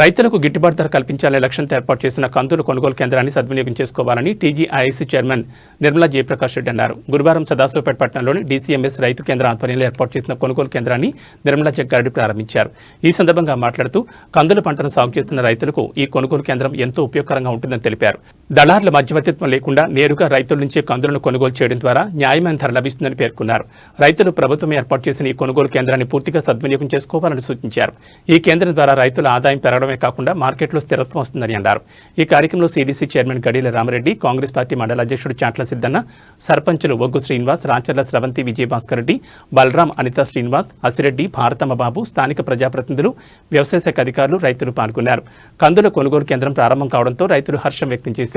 రైతులకు గిట్టుబాటు ధర కల్పించాలనే లక్ష్యంతో ఏర్పాటు చేసిన కందుల కొనుగోలు కేంద్రాన్ని సద్వినియోగం చేసుకోవాలని టీజీఐఎస్ చైర్మన్ నిర్మలా జయప్రకాష్ రెడ్డి అన్నారు. గురువారం సదాశివపేట పట్టణంలోని డీసీఎంఎస్ రైతు కేంద్ర ఆధ్వర్యంలో ఏర్పాటు చేసిన కొనుగోలు కేంద్రాన్ని నిర్మలా జగ్గారెడ్డి ప్రారంభించారు. ఈ సందర్భంగా మాట్లాడుతూ కందుల పంటను సాగు చేస్తున్న రైతులకు ఈ కొనుగోలు కేంద్రం ఎంతో ఉపయోగకరంగా ఉంటుందని తెలిపారు. దళారుల మధ్యవర్తిత్వం లేకుండా నేరుగా రైతుల నుంచే కందులను కొనుగోలు చేయడం ద్వారా న్యాయమైన ధర లభిస్తుందని పేర్కొన్నారు. రైతులు ప్రభుత్వం ఏర్పాటు చేసిన ఈ కొనుగోలు కేంద్రాన్ని పూర్తిగా సద్వినియోగం చేసుకోవాలని సూచించారు. ఈ కేంద్రం ద్వారా రైతుల ఆదాయం పెరగడమే కాకుండా మార్కెట్లో స్థిరత్వం వస్తుందని అన్నారు. ఈ కార్యక్రమంలో CDC chairman Gadeela Ramareddy Congress party మండల అధ్యక్షుడు చాట్ల సిద్దన్న సర్పంచులు ఒగ్గు శ్రీనివాస్ రాంచర్ల స్రవంతి విజయభాస్కర్ రెడ్డి బలరాం అనిత శ్రీనివాస్ అసిరెడ్డి భారతమ్మ బాబు స్థానిక ప్రజాప్రతినిధులు వ్యవసాయ శాఖ అధికారులు రైతులు పాల్గొన్నారు. కందుల కొనుగోలు కేంద్రం ప్రారంభం కావడంతో రైతులు హర్షం వ్యక్తం చేశారు.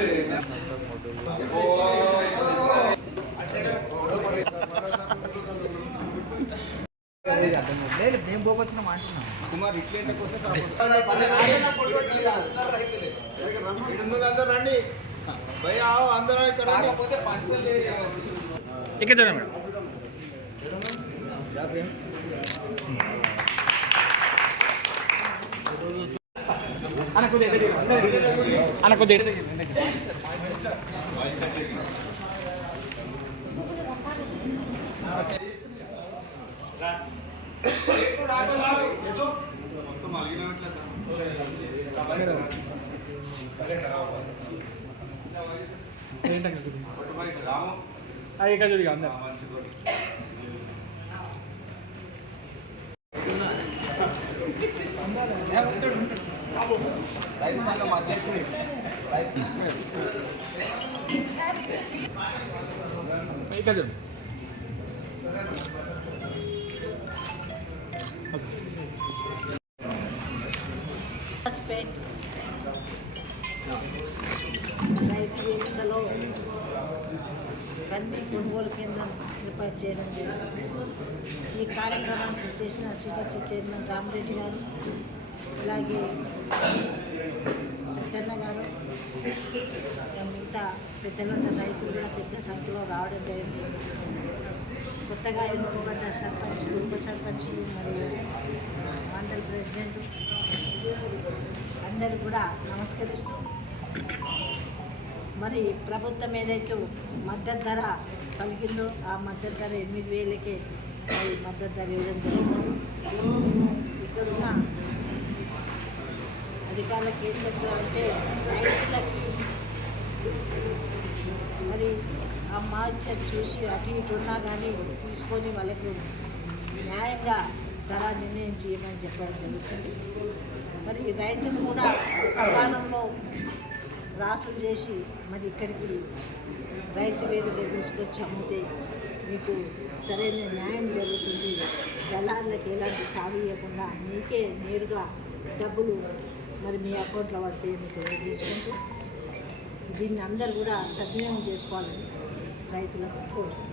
లేదు నేను పోగొచ్చిన అంటున్నాను కుమార్ ఇట్లేంటే అందరూ రండి భయ అందరూ ఇక్కడ రండి. ఇక్కడ చూడండి మేడం అన్న కొద్దిగా అన్న కొద్దిగా ఇక్కడ చూడు ఇక అందరు ఇక్కడ చూడు రైతు వేదికలో కంది కొనుగోలు కేంద్రం ఏర్పాటు చేయడం జరిగింది ఈ కార్యక్రమానికి చేసిన సిటీసీ చైర్మన్ రామరెడ్డి గారు అలాగే సత్యన్న గారు మిగతా పెద్దలున్న రైతులు కూడా పెద్ద సంఖ్యలో రావడం జరిగింది కొత్తగా ఎన్నుకోబడ్డ సర్పంచులు ఉప సర్పంచులు మరియు మండల ప్రెసిడెంట్ అందరూ కూడా నమస్కరిస్తూ మరి ప్రభుత్వం ఏదైతే మద్దతు ధర పలికిందో ఆ మద్దతు ధర ఎనిమిది వేలకే మద్దతు ధర ఇవ్వడం జరిగింది ఇక్కడున్న అధికారులకు ఏం చెప్తారంటే రైతులకి మరి ఆ మార్చర్ చూసి అటు ఇటు ఉన్నా కానీ తీసుకొని వాళ్ళకు న్యాయంగా ధర నిర్ణయం చేయమని చెప్పడం జరుగుతుంది. మరి రైతులు కూడా సకాలంలో రాసులు చేసి మరి ఇక్కడికి రైతు వేదిక తీసుకొచ్చి అమ్మితే మీకు సరైన న్యాయం జరుగుతుంది. దళారులకు ఎలాంటి తావి ఇవ్వకుండా మీకే నేరుగా డబ్బులు మరి మీ అకౌంట్లో పడితే మీకు తీసుకుంటూ దీన్ని అందరు కూడా సద్వినియోగం చేసుకోవాలని రైతులకు కోరుకుంటున్నాను